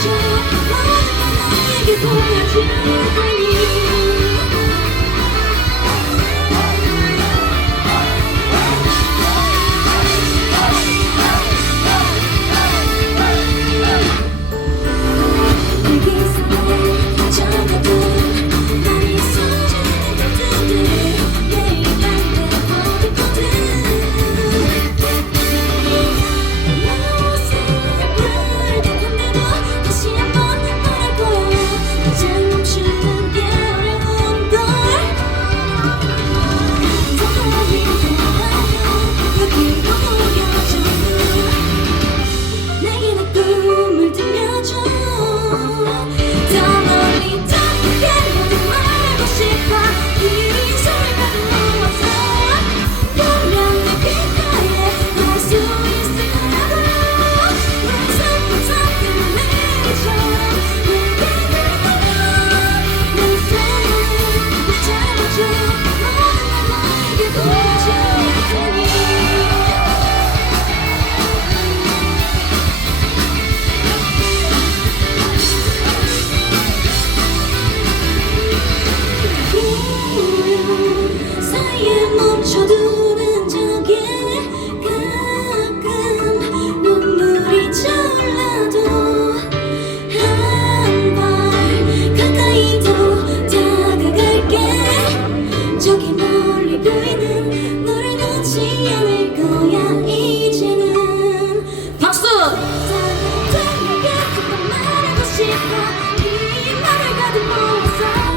中甘えてそんな自分に Yeah. 싶어. 네 말을 가득 모아서